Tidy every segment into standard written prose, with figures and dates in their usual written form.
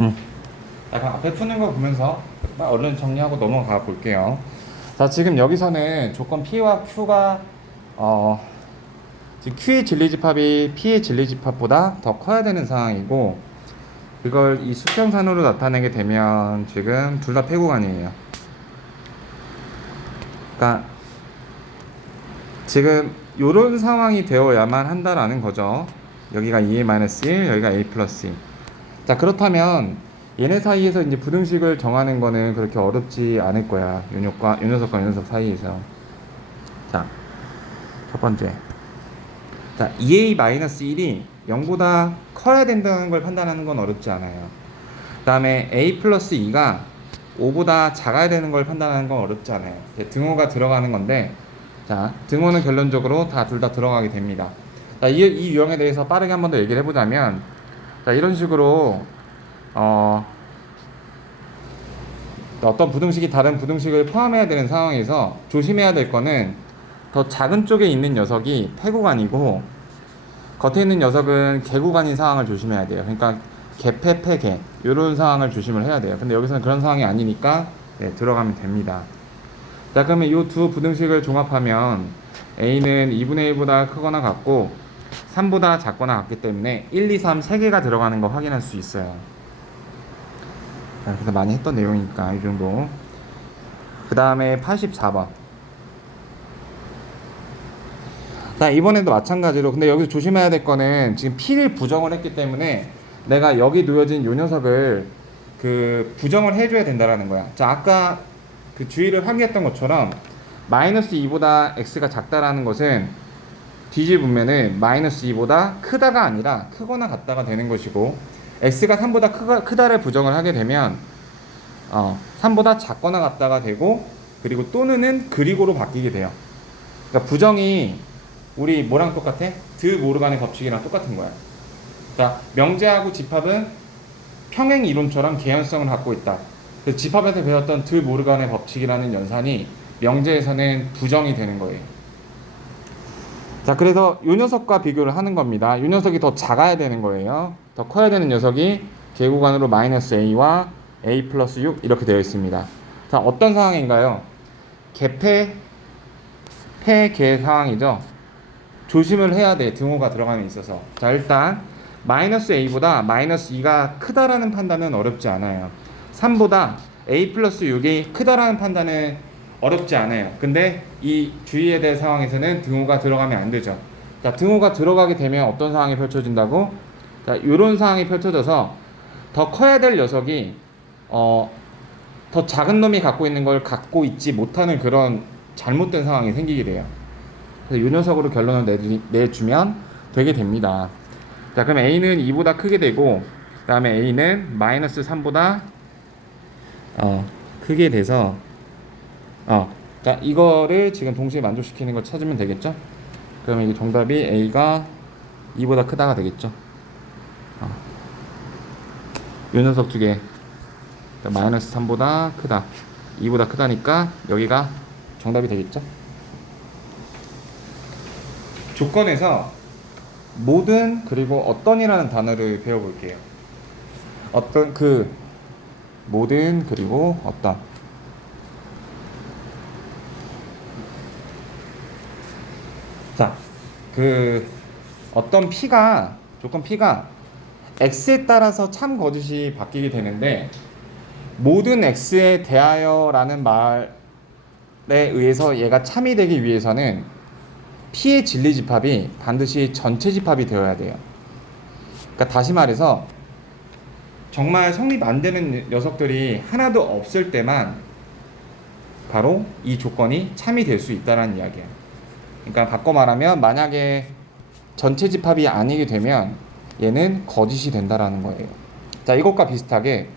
음. 약간 앞에 푸는 거 보면서 얼른 정리하고 넘어가 볼게요. 자, 지금 여기서는 조건 P와 Q가 어, 지금 Q의 진리집합이 P의 진리집합보다 더 커야 되는 상황이고, 그걸 이 수평선으로 나타내게 되면 지금 둘 다 폐구간이에요. 그러니까 지금 이런 상황이 되어야만 한다라는 거죠. 여기가 2a-1, 여기가 a 플러스 2. 자, 그렇다면 얘네 사이에서 이제 부등식을 정하는 거는 그렇게 어렵지 않을 거야. 요 녀석과 요 녀석 사이에서. 자, 첫 번째. 자, 2a-1이 0보다 커야 된다는 걸 판단하는 건 어렵지 않아요. 그 다음에 a 플러스 2가 5보다 작아야 되는 걸 판단하는 건 어렵지 않아요. 등호가 들어가는 건데, 자, 등호는 결론적으로 다 둘 다 들어가게 됩니다. 자, 이 유형에 대해서 빠르게 한 번 더 얘기를 해보자면, 자, 이런 식으로 어떤 부등식이 다른 부등식을 포함해야 되는 상황에서 조심해야 될 거는 더 작은 쪽에 있는 녀석이 폐구간이고 겉에 있는 녀석은 개구간인 상황을 조심해야 돼요. 그러니까 개폐 폐개 이런 상황을 조심을 해야 돼요. 근데 여기서는 그런 상황이 아니니까 네, 들어가면 됩니다. 자, 그러면 이 두 부등식을 종합하면 a는 2분의 1보다 크거나 같고 3보다 작거나 같기 때문에 1, 2, 3 3개가 들어가는 거 확인할 수 있어요. 자, 그래서 많이 했던 내용이니까 이 정도. 그 다음에 84번. 자, 이번에도 마찬가지로, 근데 여기서 조심해야 될 거는 지금 P를 부정을 했기 때문에 내가 여기 놓여진 요 녀석을 부정을 해줘야 된다라는 거야. 자, 아까 그 주의를 환기했던 것처럼 마이너스 2보다 x가 작다라는 것은 뒤집으면은 마이너스 2보다 크다가 아니라 크거나 같다가 되는 것이고, x가 3보다 크다를 부정을 하게 되면 3보다 작거나 같다가 되고, 그리고 또는은 그리고로 바뀌게 돼요. 그러니까 부정이 우리 뭐랑 똑같아? 드 모르간의 법칙이랑 똑같은 거야. 자, 명제하고 집합은 평행 이론처럼 개연성을 갖고 있다. 집합에서 배웠던 드 모르간의 법칙이라는 연산이 명제에서는 부정이 되는 거예요. 자, 그래서 이 녀석과 비교를 하는 겁니다. 이 녀석이 더 작아야 되는 거예요. 더 커야 되는 녀석이 개구간으로 마이너스 a와 a 플러스 6 이렇게 되어 있습니다. 자, 어떤 상황인가요? 개폐 폐개 상황이죠. 조심을 해야 돼, 등호가 들어가는 데 있어서. 자, 일단 마이너스 a보다 마이너스 2가 크다라는 판단은 어렵지 않아요. 3보다 a 플러스 6이 크다라는 판단은 어렵지 않아요. 근데 이 주의해야 될 상황에서는 등호가 들어가면 안 되죠. 자, 등호가 들어가게 되면 어떤 상황이 펼쳐진다고? 자, 이런 상황이 펼쳐져서 더 커야 될 녀석이 더 작은 놈이 갖고 있는 걸 갖고 있지 못하는 그런 잘못된 상황이 생기게 돼요. 그래서 이 녀석으로 결론을 내주면 되게 됩니다. 자, 그럼 a는 2보다 크게 되고, 그 다음에 a는 마이너스 3보다 크게 돼서 자, 이거를 지금 동시에 만족시키는 걸 찾으면 되겠죠? 그러면 이 정답이 a가 2보다 크다가 되겠죠? 이 녀석 두 개, 마이너스 3보다 크다, 2보다 크다니까 여기가 정답이 되겠죠? 조건에서 모든 그리고 어떤이라는 단어를 배워볼게요. 어떤 모든 그리고 어떤. 자, 어떤 조건 P가 x에 따라서 참 거짓이 바뀌게 되는데, 모든 x에 대하여라는 말에 의해서 얘가 참이 되기 위해서는 P의 진리집합이 반드시 전체 집합이 되어야 돼요. 그러니까 다시 말해서 정말 성립 안 되는 녀석들이 하나도 없을 때만 바로 이 조건이 참이 될 수 있다는 이야기예요. 그러니까 바꿔 말하면 만약에 전체 집합이 아니게 되면 얘는 거짓이 된다라는 거예요. 자, 이것과 비슷하게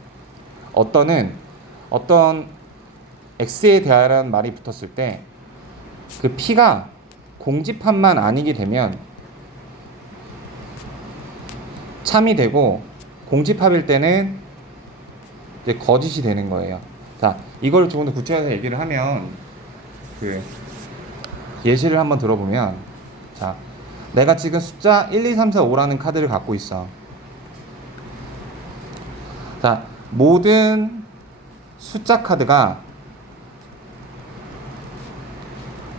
어떤 x에 대하여라는 말이 붙었을 때 그 P가 공집합만 아니게 되면 참이 되고, 공집합일 때는 이제 거짓이 되는 거예요. 자, 이걸 조금 더 구체화해서 얘기를 하면 예시를 한번 들어보면, 자, 내가 지금 숫자 1, 2, 3, 4, 5라는 카드를 갖고 있어. 자, 모든 숫자 카드가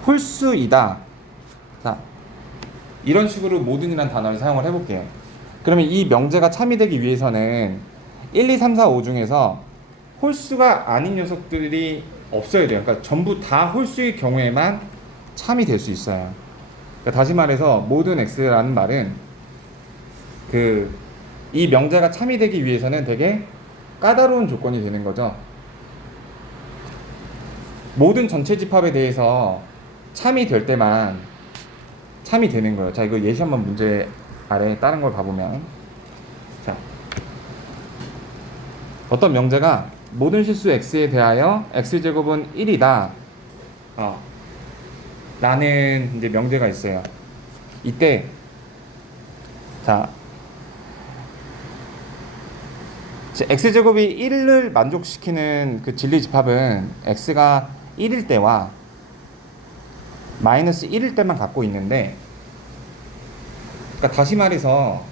홀수이다. 자, 이런 식으로 모든이란 단어를 사용을 해볼게요. 그러면 이 명제가 참이 되기 위해서는 1, 2, 3, 4, 5 중에서 홀수가 아닌 녀석들이 없어야 돼요. 그러니까 전부 다 홀수의 경우에만 참이 될 수 있어요. 그러니까 다시 말해서 모든 x라는 말은 이 명제가 참이 되기 위해서는 되게 까다로운 조건이 되는 거죠. 모든 전체 집합에 대해서 참이 될 때만 참이 되는 거예요. 자, 이거 예시 한번 문제 아래 다른 걸 봐보면, 자, 어떤 명제가 모든 실수 x에 대하여 x제곱은 1이다 라는 이제 명제가 있어요. 이때 자, x제곱이 1을 만족시키는 그 진리 집합은 x가 1일 때와 마이너스 1일 때만 갖고 있는데, 그러니까 다시 말해서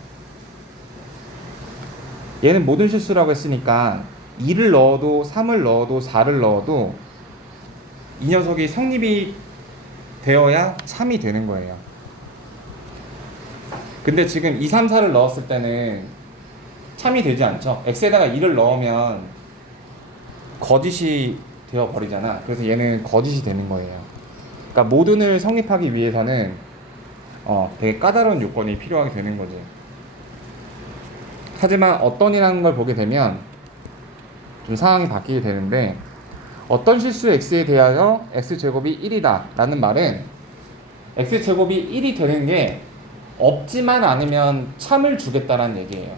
얘는 모든 실수라고 했으니까 2를 넣어도 3을 넣어도 4를 넣어도 이 녀석이 성립이 되어야 참이 되는 거예요. 근데 지금 2, 3, 4를 넣었을 때는 참이 되지 않죠. x에다가 2를 넣으면 거짓이 되어 버리잖아. 그래서 얘는 거짓이 되는 거예요. 그러니까 모든을 성립하기 위해서는 되게 까다로운 요건이 필요하게 되는 거지. 하지만 어떤이라는 걸 보게 되면 좀 상황이 바뀌게 되는데, 어떤 실수 x에 대하여 x제곱이 1이다 라는 말은 x제곱이 1이 되는 게 없지만 않으면 참을 주겠다라는 얘기예요.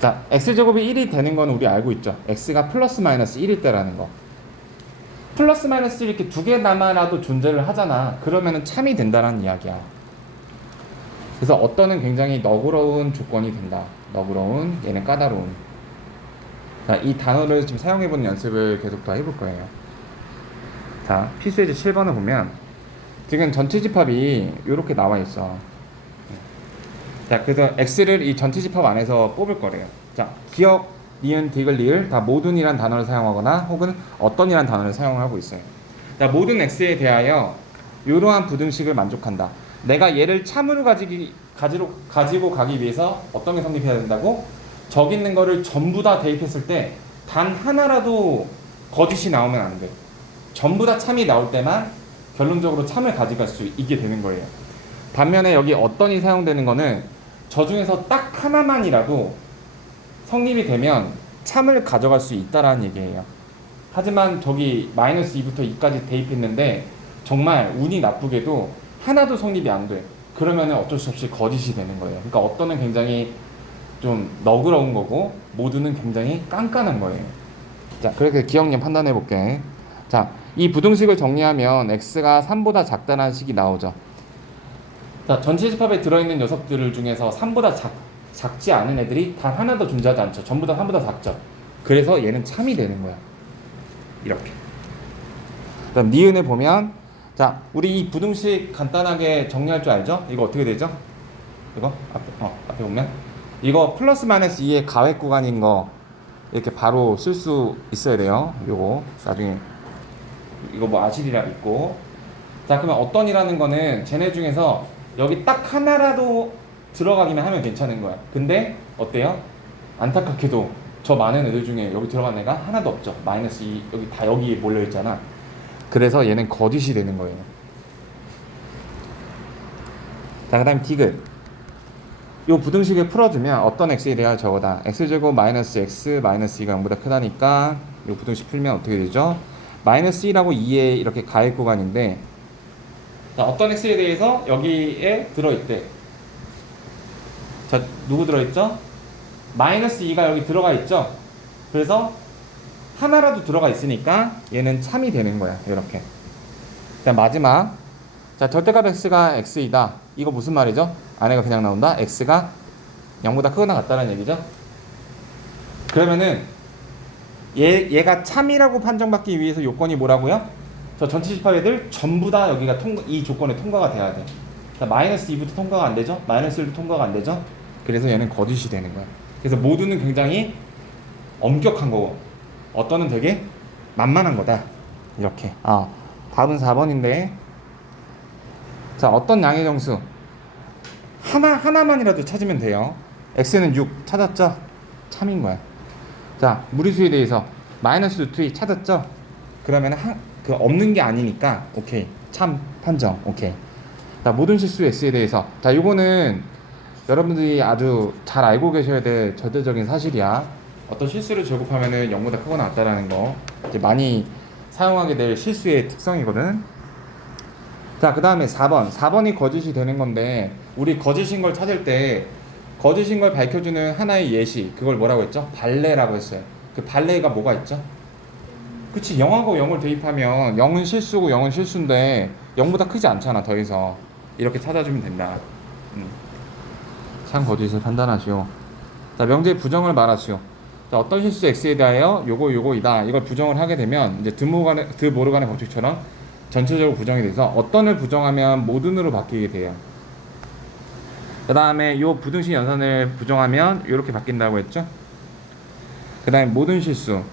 자, x제곱이 1이 되는 건 우리 알고 있죠. x가 플러스 마이너스 1일 때라는 거. 플러스 마이너스 이렇게 두 개 남아라도 존재를 하잖아. 그러면은 참이 된다는 이야기야. 그래서 어떤은 굉장히 너그러운 조건이 된다. 너그러운, 얘는 까다로운. 자, 이 단어를 지금 사용해보는 연습을 계속 더 해볼 거예요. 자, 필수예제 7번을 보면 지금 전체 집합이 이렇게 나와 있어. 자, 그래서 x를 이 전체 집합 안에서 뽑을 거래요. 자, 기억, 니은, 디귿, 리을 다 모든이란 단어를 사용하거나 혹은 어떤이란 단어를 사용하고 있어요. 자, 모든 x에 대하여 이러한 부등식을 만족한다. 내가 얘를 참으로 가지고 가기 위해서 어떤 게 성립해야 된다고? 저기 있는 거를 전부 다 대입했을 때 단 하나라도 거짓이 나오면 안 돼. 전부 다 참이 나올 때만 결론적으로 참을 가져갈 수 있게 되는 거예요. 반면에 여기 어떤이 사용되는 거는 저 중에서 딱 하나만이라도 성립이 되면 참을 가져갈 수 있다라는 얘기예요. 하지만 저기 마이너스 2부터 2까지 대입했는데 정말 운이 나쁘게도 하나도 성립이 안 돼. 그러면 어쩔 수 없이 거짓이 되는 거예요. 그러니까 어떤은 굉장히 좀 너그러운 거고 모두는 굉장히 깐깐한 거예요. 자, 그렇게 기억력 판단해 볼게. 자, 이 부등식을 정리하면 x가 3보다 작다는 식이 나오죠. 자, 전체 집합에 들어있는 녀석들 중에서 3보다 작지 않은 애들이 단 하나도 존재하지 않죠. 전부 다 3보다 작죠. 그래서 얘는 참이 되는 거야. 이렇게. 그럼 니은을 보면, 자, 우리 이 부등식 간단하게 정리할 줄 알죠? 이거 어떻게 되죠? 이거 앞에 보면 이거 플러스 마이너스 2의 가획 구간인 거 이렇게 바로 쓸 수 있어야 돼요. 요거 나중에 이거 뭐 아실이라 있고. 자, 그러면 어떤이라는 거는 쟤네 중에서 여기 딱 하나라도 들어가기만 하면 괜찮은 거야. 근데 어때요? 안타깝게도 저 많은 애들 중에 여기 들어간 애가 하나도 없죠. 마이너스 2 여기 다 여기에 몰려있잖아. 그래서 얘는 거짓이 되는 거예요. 자, 그 다음 디귿. 요 부등식을 풀어주면 어떤 x에 대하여 저거다. x제곱 마이너스 x 마이너스 2가 0보다 크다니까 요 부등식 풀면 어떻게 되죠? 마이너스 1하고 2의 이렇게 가획 구간인데, 자, 어떤 x에 대해서 여기에 들어있대. 자, 누구 들어있죠? 마이너스 2가 여기 들어가 있죠? 그래서 하나라도 들어가 있으니까 얘는 참이 되는 거야. 이렇게. 자, 마지막. 자, 절대값 x가 x이다. 이거 무슨 말이죠? 안에가 그냥 나온다. x가 0보다 크거나 같다는 얘기죠. 그러면은 얘가 참이라고 판정받기 위해서 요건이 뭐라고요? 저 전체 집합 애들 전부 다 여기가 이 조건에 통과가 돼야 돼. 자, 마이너스 2부터 통과가 안 되죠? 마이너스 1도 통과가 안 되죠? 그래서 얘는 거짓이 되는 거야. 그래서 모두는 굉장히 엄격한 거고 어떤은 되게 만만한 거다. 이렇게. 답은 4번인데 자, 어떤 양의 정수 하나만이라도 찾으면 돼요. x는 6 찾았죠? 참인 거야. 자, 무리수에 대해서 마이너스 루트 2 찾았죠? 그러면 없는 게 아니니까 오케이, 참 판정. 오케이. 자, 모든 실수 x에 대해서 자, 요거는 여러분들이 아주 잘 알고 계셔야 될 절대적인 사실이야. 어떤 실수를 제곱하면은 0보다 크거나 같다라는 거 이제 많이 사용하게 될 실수의 특성이거든. 자, 그 다음에 4번이 거짓이 되는 건데 우리 거짓인 걸 찾을 때 거짓인 걸 밝혀주는 하나의 예시, 그걸 뭐라고 했죠? 발레라고 했어요. 그 발레가 뭐가 있죠? 그치, 0하고 0을 대입하면 0은 실수고 0은 실수인데 0보다 크지 않잖아. 더해서 이렇게 찾아주면 된다. 참 거짓을 판단하시오. 자, 명제의 부정을 말하시오. 자, 어떤 실수 x에 대하여 요거이다, 이걸 부정을 하게 되면 이제 드모르간의 법칙처럼 전체적으로 부정이 돼서 어떤을 부정하면 모든으로 바뀌게 돼요. 그 다음에 요 부등식 연산을 부정하면 이렇게 바뀐다고 했죠. 그 다음에 모든 실수는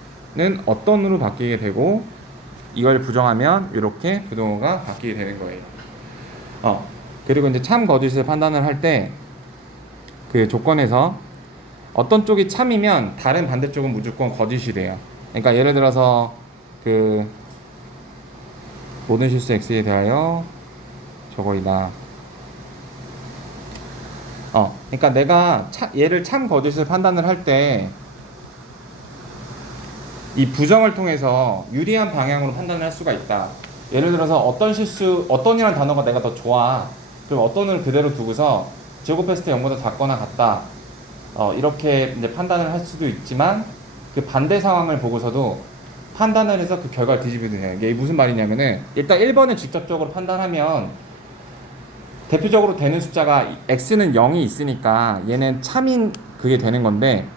어떤으로 바뀌게 되고 이걸 부정하면 이렇게 부동호가 바뀌게 되는 거예요. 그리고 이제 참 거짓을 판단을 할 때 그 조건에서 어떤 쪽이 참이면 다른 반대쪽은 무조건 거짓이 돼요. 그러니까 예를 들어서 그 모든 실수 x에 대하여 저거이다. 그러니까 내가 얘를 참 거짓을 판단을 할 때 이 부정을 통해서 유리한 방향으로 판단을 할 수가 있다. 예를 들어서 어떤이라는 단어가 내가 더 좋아. 그럼 어떤을 그대로 두고서 제곱했을 때 0보다 작거나 같다. 이렇게 이제 판단을 할 수도 있지만 그 반대 상황을 보고서도 판단을 해서 그 결과를 뒤집으면 돼요. 이게 무슨 말이냐면은 일단 1번을 직접적으로 판단하면 대표적으로 되는 숫자가 x는 0이 있으니까 얘는 참인 그게 되는 건데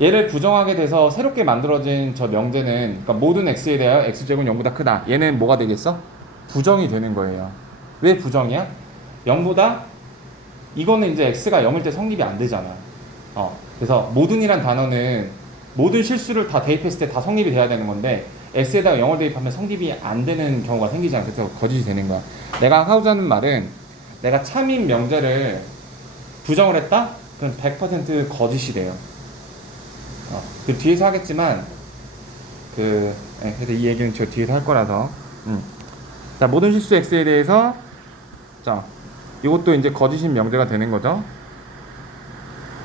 얘를 부정하게 돼서 새롭게 만들어진 저 명제는 그러니까 모든 x에 대하여 x제곱은 0보다 크다. 얘는 뭐가 되겠어? 부정이 되는 거예요. 왜 부정이야? 0보다 이거는 이제 x가 0일 때 성립이 안 되잖아. 그래서 모든이란 단어는 모든 실수를 다 대입했을 때 다 성립이 돼야 되는 건데 x에다가 0을 대입하면 성립이 안 되는 경우가 생기잖아. 그래서 거짓이 되는 거야. 내가 하고자 하는 말은 내가 참인 명제를 부정을 했다? 그럼 100% 거짓이 돼요. 그 뒤에서 하겠지만 그래서 이 얘기는 저 뒤에서 할 거라서. 자, 모든 실수 x에 대해서 자, 이것도 이제 거짓인 명제가 되는 거죠.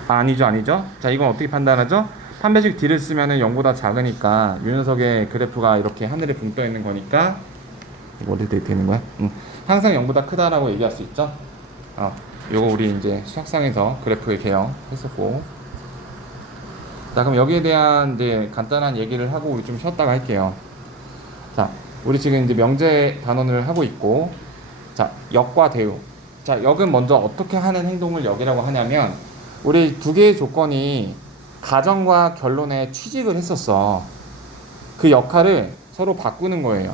아니죠. 자, 이건 어떻게 판단하죠? 판별식 D를 쓰면은 0보다 작으니까 이 녀석의 그래프가 이렇게 하늘에 붕 떠 있는 거니까 이거 어떻게 되는 거야? 항상 0보다 크다라고 얘기할 수 있죠. 요거 우리 이제 수학상에서 그래프의 개형 했었고. 자, 그럼 여기에 대한 이제 간단한 얘기를 하고 우리 좀 쉬었다가 할게요. 자, 우리 지금 이제 명제 단원을 하고 있고, 자, 역과 대우. 자, 역은 먼저 어떻게 하는 행동을 역이라고 하냐면 우리 두 개의 조건이 가정과 결론에 취직을 했었어. 그 역할을 서로 바꾸는 거예요.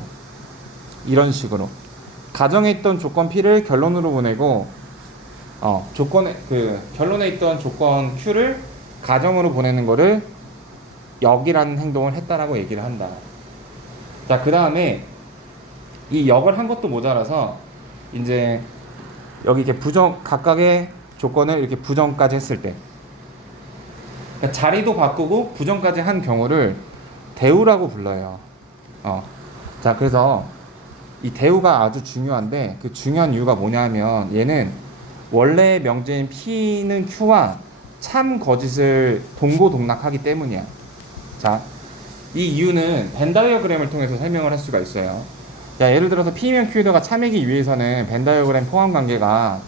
이런 식으로 가정에 있던 조건 P를 결론으로 보내고 결론에 있던 조건 Q를 가정으로 보내는 거를 역이라는 행동을 했다라고 얘기를 한다. 자, 그 다음에 이 역을 한 것도 모자라서 이제 여기 이렇게 각각의 조건을 이렇게 부정까지 했을 때, 그러니까 자리도 바꾸고 부정까지 한 경우를 대우라고 불러요. 자, 그래서 이 대우가 아주 중요한데 그 중요한 이유가 뭐냐면 얘는 원래의 명제인 P는 Q와 참 거짓을 동고동락하기 때문이야. 자, 이 이유는 벤 다이어그램을 통해서 설명을 할 수가 있어요. 자, 예를 들어서 P면 Q가 참이기 위해서는 벤 다이어그램 포함 관계가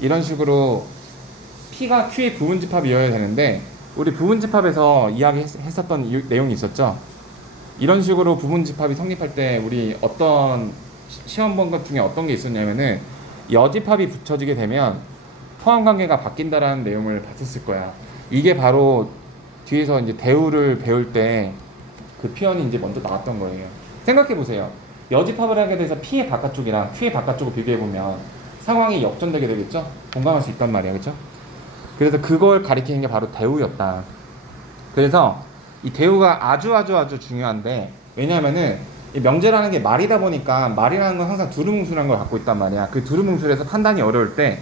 이런 식으로 P가 Q의 부분집합이어야 되는데 우리 부분집합에서 이야기했었던 내용이 있었죠. 이런 식으로 부분집합이 성립할 때 우리 어떤 시험 본 것 중에 어떤 게 있었냐면은 여집합이 붙여지게 되면 포함관계가 바뀐다라는 내용을 봤었을 거야. 이게 바로 뒤에서 이제 대우를 배울 때 그 표현이 이제 먼저 나왔던 거예요. 생각해 보세요. 여집합을 하게 돼서 P의 바깥쪽이랑 Q의 바깥쪽을 비교해 보면 상황이 역전되게 되겠죠. 공감할 수 있단 말이야, 그렇죠? 그래서 그걸 가리키는 게 바로 대우였다. 그래서 이 대우가 아주 중요한데, 왜냐하면은 이 명제라는 게 말이다 보니까 말이라는 건 항상 두루뭉술한 걸 갖고 있단 말이야. 그 두루뭉술에서 판단이 어려울 때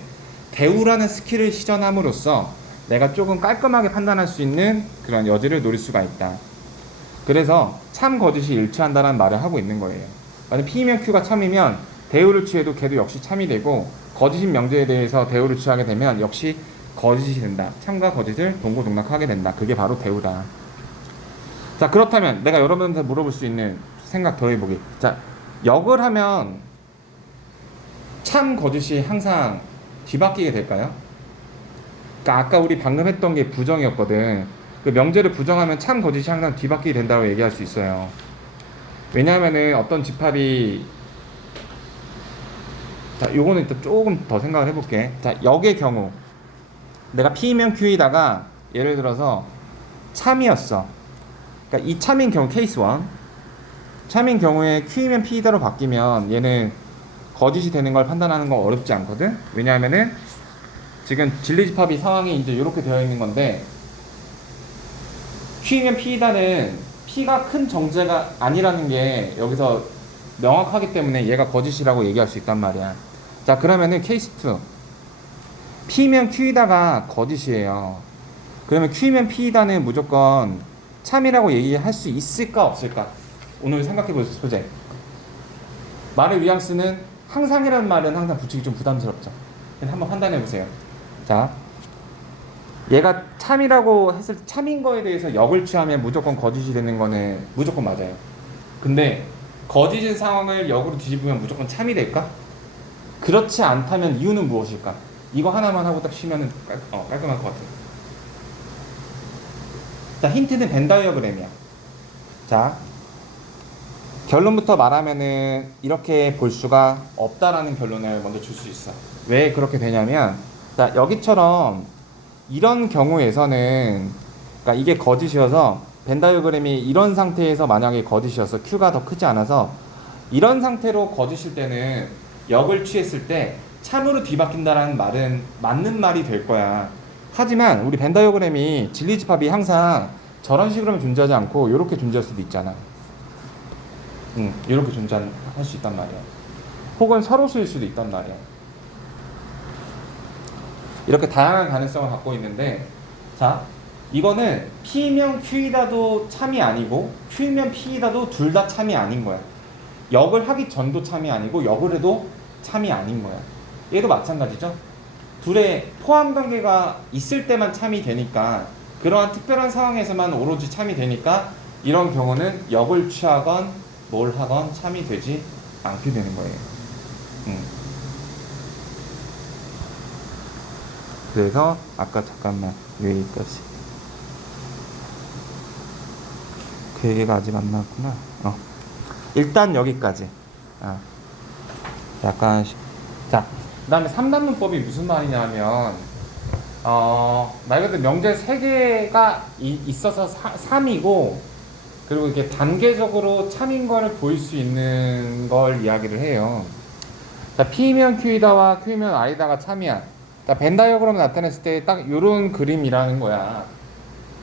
대우라는 스킬을 시전함으로써 내가 조금 깔끔하게 판단할 수 있는 그런 여지를 노릴 수가 있다. 그래서 참 거짓이 일치한다는 말을 하고 있는 거예요. 만약 P이면 Q가 참이면 대우를 취해도 걔도 역시 참이 되고, 거짓인 명제에 대해서 대우를 취하게 되면 역시 거짓이 된다. 참과 거짓을 동고동락하게 된다. 그게 바로 대우다. 자, 그렇다면 내가 여러분한테 물어볼 수 있는 생각 더 해보기. 자, 역을 하면 참 거짓이 항상 뒤바뀌게 될까요? 그러니까 아까 우리 방금 했던 게 부정이었거든. 그 명제를 부정하면 참 거짓이 항상 뒤바뀌게 된다고 얘기할 수 있어요. 왜냐하면은 어떤 집합이, 자, 요거는 일단 조금 더 생각을 해볼게. 자, 역의 경우 내가 P이면 Q이다가 예를 들어서 참이었어. 그러니까 이 참인 경우 케이스 1, 참인 경우에 Q이면 P이다로 바뀌면 얘는 거짓이 되는 걸 판단하는 건 어렵지 않거든. 왜냐하면은 지금 진리집합이 상황이 이제 이렇게 되어 있는 건데, Q이면 P이다는 P가 큰 정제가 아니라는 게 여기서 명확하기 때문에 얘가 거짓이라고 얘기할 수 있단 말이야. 자, 그러면은 케이스 2, P면 Q이다가 거짓이에요. 그러면 Q면 P이다는 무조건 참이라고 얘기할 수 있을까 없을까? 오늘 생각해 보세요. 소재. 말의 뉘앙스는 항상이라는 말은 항상 붙이기 좀 부담스럽죠. 한번 판단해 보세요. 자, 얘가 참이라고 했을 때 참인 거에 대해서 역을 취하면 무조건 거짓이 되는 거는 무조건 맞아요. 근데 거짓인 상황을 역으로 뒤집으면 무조건 참이 될까? 그렇지 않다면 이유는 무엇일까? 이거 하나만 하고 딱 쉬면은 깔끔할 것 같아요. 자, 힌트는 벤 다이어그램이야. 자, 결론부터 말하면은 이렇게 볼 수가 없다라는 결론을 먼저 줄 수 있어. 왜 그렇게 되냐면, 자, 여기처럼 이런 경우에서는, 그러니까 이게 거짓이어서 벤 다이어그램이 이런 상태에서 만약에 거짓이어서 Q가 더 크지 않아서 이런 상태로 거짓일 때는 역을 취했을 때 참으로 뒤바뀐다라는 말은 맞는 말이 될 거야. 하지만 우리 벤 다이어그램이 진리집합이 항상 저런 식으로만 존재하지 않고 이렇게 존재할 수도 있잖아. 이렇게 존재할 수 있단 말이야. 혹은 서로수일 수도 있단 말이야. 이렇게 다양한 가능성을 갖고 있는데, 자, 이거는 P면 Q이다도 참이 아니고 Q면 P이다도 둘 다 참이 아닌 거야. 역을 하기 전도 참이 아니고 역을 해도 참이 아닌 거야. 얘도 마찬가지죠. 둘의 포함 관계가 있을 때만 참이 되니까, 그러한 특별한 상황에서만 오로지 참이 되니까 이런 경우는 역을 취하건 뭘 하건 참이 되지 않게 되는 거예요. 그래서 아까 잠깐만 여기까지, 그 얘기가 아직 안 나왔구나. 일단 여기까지. 약간 자, 그 다음에 3단 문법이 무슨 말이냐면, 말 그대로 명제 3개가 있어서 3이고, 그리고 이렇게 단계적으로 참인 거를 보일 수 있는 걸 이야기를 해요. 자, P면 Q이다와 Q면 R이다가 참이야. 자, 벤 다이어그램을 나타냈을 때 딱 요런 그림이라는 거야.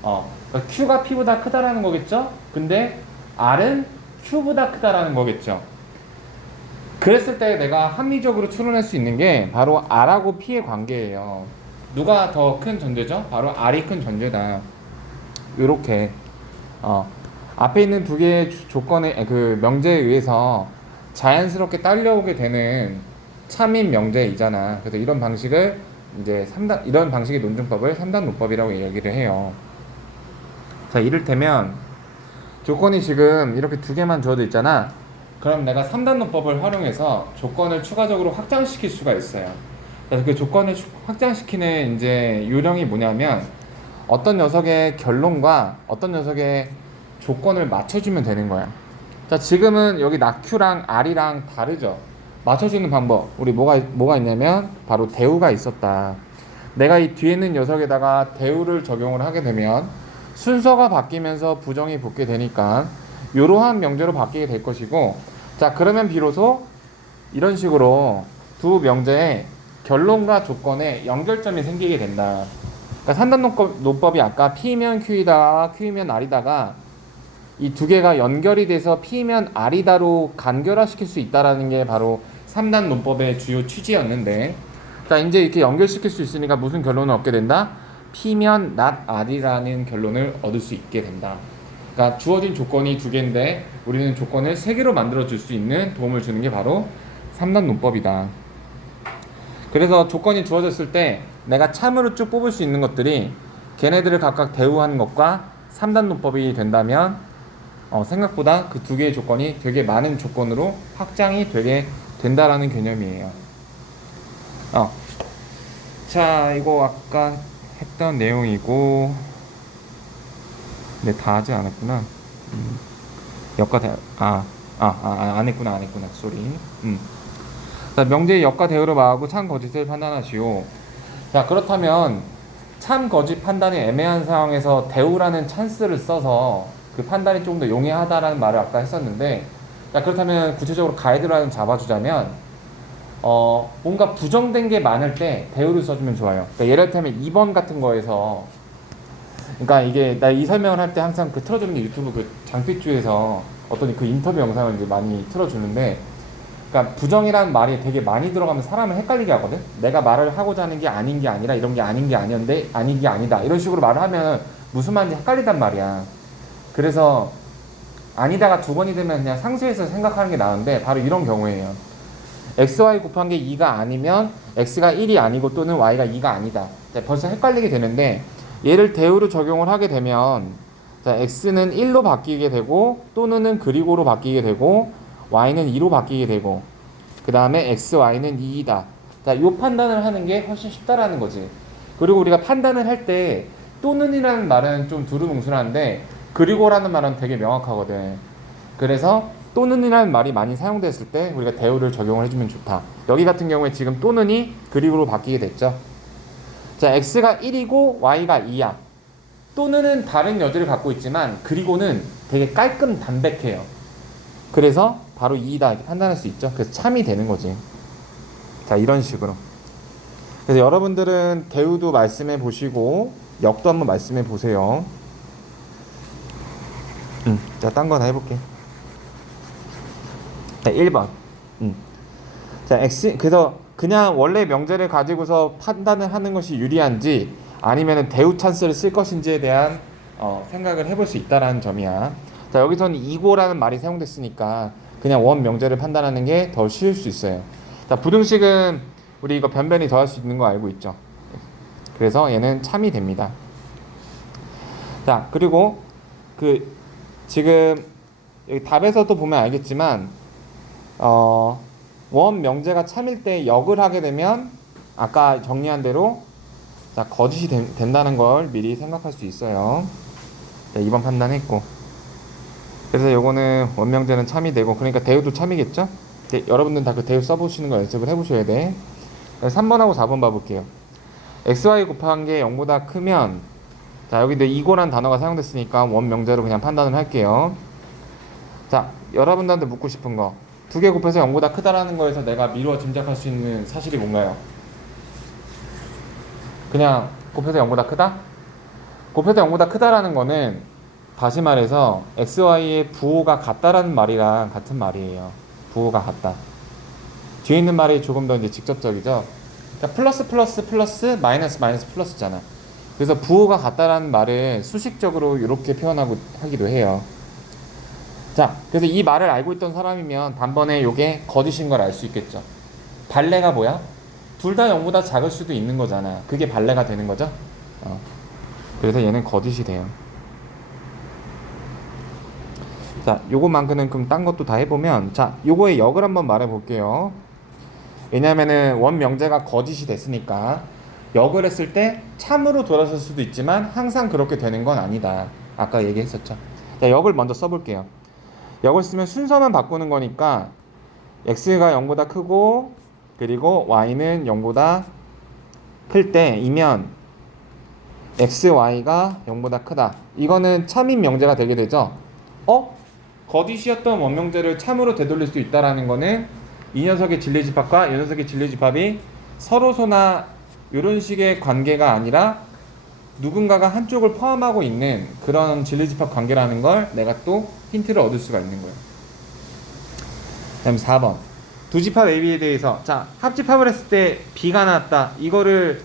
그러니까 Q가 P보다 크다라는 거겠죠? 근데 R은 Q보다 크다라는 거겠죠? 그랬을 때 내가 합리적으로 추론할 수 있는 게 바로 R하고 P의 관계예요. 누가 더 큰 존재죠? 바로 R이 큰 존재다. 요렇게 앞에 있는 두 개의 조건의 그 명제에 의해서 자연스럽게 딸려오게 되는 참인 명제이잖아. 그래서 이런 방식을 이제 이런 방식의 논증법을 3단 논법이라고 얘기를 해요. 자, 이를테면 조건이 지금 이렇게 두 개만 주어져 있잖아. 그럼 내가 3단 논법을 활용해서 조건을 추가적으로 확장시킬 수가 있어요. 그래서 그 조건을 확장시키는 이제 요령이 뭐냐면, 어떤 녀석의 결론과 어떤 녀석의 조건을 맞춰주면 되는 거야. 자, 지금은 여기 낙Q랑 R이랑 다르죠. 맞춰주는 방법, 우리 뭐가 있냐면 바로 대우가 있었다. 내가 이 뒤에 있는 녀석에다가 대우를 적용을 하게 되면 순서가 바뀌면서 부정이 붙게 되니까 이러한 명제로 바뀌게 될 것이고, 자, 그러면 비로소 이런 식으로 두 명제의 결론과 조건에 연결점이 생기게 된다. 그러니까 3단 논법이 아까 P면 Q이다, Q면 R이다가 이 두 개가 연결이 돼서 P면 R이다로 간결화시킬 수 있다라는 게 바로 3단 논법의 주요 취지였는데, 자 이제 이렇게 연결시킬 수 있으니까 무슨 결론을 얻게 된다? P면 not R이라는 결론을 얻을 수 있게 된다. 그러니까 주어진 조건이 두 개인데 우리는 조건을 세 개로 만들어 줄 수 있는 도움을 주는 게 바로 3단 논법이다. 그래서 조건이 주어졌을 때 내가 참으로 쭉 뽑을 수 있는 것들이 걔네들을 각각 대우하는 것과 3단 논법이 된다면 생각보다 그 두 개의 조건이 되게 많은 조건으로 확장이 되게 된다라는 개념이에요. 자, 이거 아까 했던 내용이고, 근데 다 하지 않았구나. 역과 대우, 안 했구나. 쏘리. 자, 명제의 역과 대우를 말하고 참 거짓을 판단하시오. 자, 그렇다면 참 거짓 판단이 애매한 상황에서 대우라는 찬스를 써서 그 판단이 조금 더 용이하다라는 말을 아까 했었는데, 자, 그렇다면 구체적으로 가이드라인 잡아주자면 뭔가 부정된 게 많을 때 대우를 써주면 좋아요. 그러니까 예를 들면 2번 같은 거에서, 그러니까 이게 나 이 설명을 할 때 항상 그 틀어주는 게 유튜브 그 장피쭈에서 어떤 그 인터뷰 영상을 이제 많이 틀어주는데, 그러니까 부정이라는 말이 되게 많이 들어가면 사람을 헷갈리게 하거든. 내가 말을 하고자 하는 게 아닌 게 아니라 이런 게 아닌 게 아니었는데 아닌 게 아니다 이런 식으로 말을 하면 무슨 말인지 헷갈린단 말이야. 그래서 아니다가 두 번이 되면 그냥 상수에서 생각하는 게 나은데 바로 이런 경우에요. xy 곱한 게 2가 아니면 x가 1이 아니고 또는 y가 2가 아니다. 자, 벌써 헷갈리게 되는데 얘를 대우로 적용을 하게 되면, 자, x는 1로 바뀌게 되고 또는은 그리고로 바뀌게 되고 y는 2로 바뀌게 되고 그 다음에 xy는 2이다. 자, 이 판단을 하는 게 훨씬 쉽다라는 거지. 그리고 우리가 판단을 할 때 또는이라는 말은 좀 두루뭉술한데 그리고라는 말은 되게 명확하거든. 그래서 또는이라는 말이 많이 사용됐을 때 우리가 대우를 적용을 해주면 좋다. 여기 같은 경우에 지금 또는이 그리고로 바뀌게 됐죠. 자, x가 1이고 y가 2야. 또는은 다른 여지를 갖고 있지만 그리고는 되게 깔끔 담백해요. 그래서 바로 2이다 이렇게 판단할 수 있죠. 그래서 참이 되는 거지. 자, 이런 식으로. 그래서 여러분들은 대우도 말씀해 보시고 역도 한번 말씀해 보세요. 자, 딴 거 다 해볼게. 자, 1번. 자, 그래서 그냥 원래 명제를 가지고서 판단을 하는 것이 유리한지 아니면 대우 찬스를 쓸 것인지에 대한 생각을 해볼 수 있다는 점이야. 자, 여기서는 이고라는 말이 사용됐으니까 그냥 원 명제를 판단하는 게 더 쉬울 수 있어요. 자, 부등식은 우리 이거 변변히 더할 수 있는 거 알고 있죠. 그래서 얘는 참이 됩니다. 자, 그리고 그 지금 여기 답에서도 보면 알겠지만 원 명제가 참일 때 역을 하게 되면 아까 정리한 대로, 자, 거짓이 된다는 걸 미리 생각할 수 있어요. 자, 2번 판단했고, 그래서 요거는 원명제는 참이 되고, 그러니까 대우도 참이겠죠? 네, 여러분들은 다 그 대우 써보시는 거 연습을 해보셔야 돼. 3번하고 4번 봐볼게요. xy 곱한 게 0보다 크면, 자, 여기 이고란 단어가 사용됐으니까 원명제로 그냥 판단을 할게요. 자, 여러분들한테 묻고 싶은 거, 두 개 곱해서 0보다 크다라는 거에서 내가 미루어 짐작할 수 있는 사실이 뭔가요? 그냥 곱해서 0보다 크다? 곱해서 0보다 크다라는 거는 다시 말해서 xy의 부호가 같다라는 말이랑 같은 말이에요. 부호가 같다. 뒤에 있는 말이 조금 더 이제 직접적이죠. 그러니까 플러스 플러스 플러스 마이너스 마이너스 플러스잖아. 그래서 부호가 같다라는 말을 수식적으로 이렇게 표현하고 하기도 해요. 자, 그래서 이 말을 알고 있던 사람이면 단번에 이게 거짓인 걸 알 수 있겠죠. 발레가 뭐야? 둘 다 0보다 작을 수도 있는 거잖아. 그게 발레가 되는 거죠. 그래서 얘는 거짓이 돼요. 자, 요거만큼은 그럼 딴 것도 다 해보면, 자, 요거의 역을 한번 말해 볼게요. 왜냐면은 원 명제가 거짓이 됐으니까 역을 했을 때 참으로 돌아설 수도 있지만 항상 그렇게 되는 건 아니다. 아까 얘기했었죠. 자, 역을 먼저 써볼게요. 역을 쓰면 순서만 바꾸는 거니까 x가 0보다 크고 그리고 y는 0보다 클 때이면 xy가 0보다 크다. 이거는 참인 명제가 되게 되죠. 거짓이었던 원명제를 참으로 되돌릴 수 있다라는 거는 이 녀석의 진리집합과 이 녀석의 진리집합이 서로소나 이런 식의 관계가 아니라 누군가가 한쪽을 포함하고 있는 그런 진리집합 관계라는 걸 내가 또 힌트를 얻을 수가 있는 거예요. 다음 4번. 두 집합 AB에 대해서 자 합집합을 했을 때 B가 나왔다. 이거를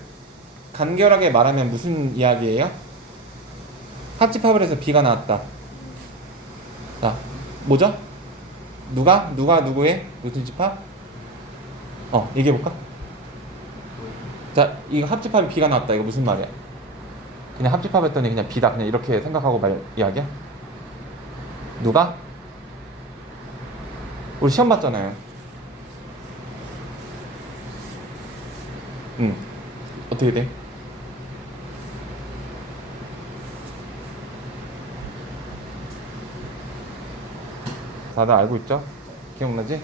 간결하게 말하면 무슨 이야기예요? 합집합을 해서 B가 나왔다. 자 뭐죠? 누가 누구의 무슨 집합? 얘기해볼까? 자 이거 합집합이 B가 나왔다. 이거 무슨 말이야? 그냥 합집합했더니 그냥 B다. 그냥 이렇게 생각하고 이야기야? 누가? 우리 시험 봤잖아요. 어떻게 돼? 다들 알고 있죠? 기억나지?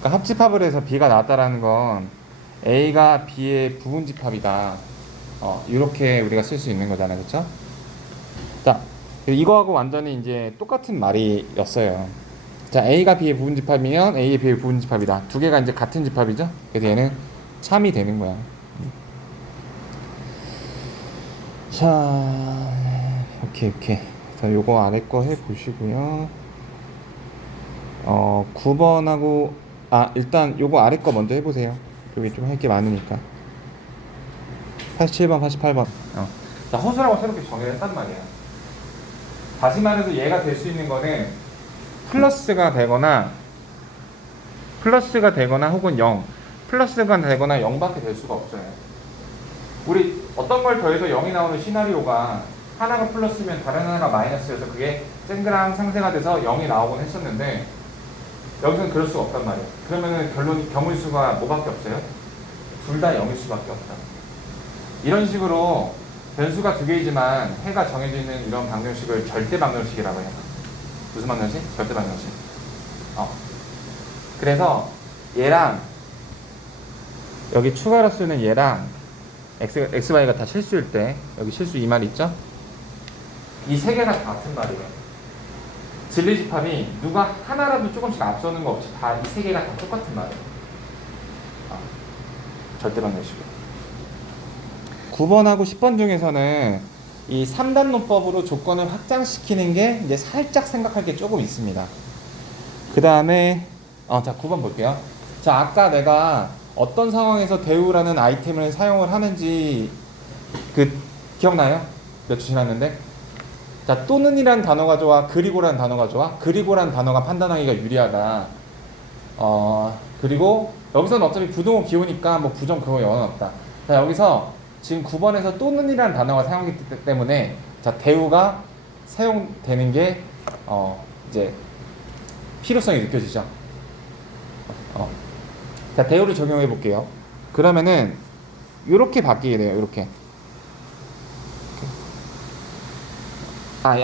그러니까 합집합을 해서 B가 나왔다라는 건 A가 B의 부분집합이다. 이렇게 우리가 쓸 수 있는 거잖아요, 그렇죠? 자, 이거하고 완전히 이제 똑같은 말이었어요. 자, A가 B의 부분집합이면 A의 B의 부분집합이다. 두 개가 이제 같은 집합이죠? 그래서 얘는 참이 되는 거야. 자, 오케이. 자, 요거 아래 거 해보시고요. 9번하고 일단 요거 아래 거 먼저 해보세요. 여기 좀 할 게 많으니까. 87번, 88번. 자, 허수라고 새롭게 정의를 했단 말이야. 다시 말해서 얘가 될 수 있는 거는 플러스가 되거나 혹은 0, 플러스가 되거나 0밖에 될 수가 없어요. 우리 어떤 걸 더해서 0이 나오는 시나리오가 하나가 플러스면 다른 하나가 마이너스여서 그게 쨍그랑 상쇄가 돼서 0이 나오곤 했었는데 여기서는 그럴 수가 없단 말이에요. 그러면은 결론이 경우수가 뭐밖에 없어요? 둘 다 0일 수밖에 없다. 이런 식으로 변수가 두 개이지만 해가 정해져 있는 이런 방정식을 절대 방정식이라고 해요. 무슨 방정식? 절대 방정식. 그래서 얘랑 여기 추가로 쓰는 얘랑 x, y가 다 실수일 때 여기 실수 이 말이 있죠? 이 세 개가 같은 말이에요. 진리집합이 누가 하나라도 조금씩 앞서는 거 없이 다 이 세 개가 다 똑같은 말이에요. 절대 방정식으로. 9번하고 10번 중에서는 이 3단노법으로 조건을 확장시키는 게 이제 살짝 생각할 게 조금 있습니다. 그 다음에 자 9번 볼게요. 자 아까 내가 어떤 상황에서 대우라는 아이템을 사용을 하는지 기억나요? 몇 주 지났는데? 자 또는이란 단어가 좋아? 그리고란 단어가 좋아? 그리고란 단어가 판단하기가 유리하다. 그리고 여기서는 어차피 부동호 기호니까 뭐 부정 그거 영원 없다. 자 여기서 지금 9번에서 또는이란 단어가 사용됐기 때문에 자 대우가 사용되는 게 이제 필요성이 느껴지죠. 자 대우를 적용해 볼게요. 그러면은 이렇게 바뀌게 돼요. 이렇게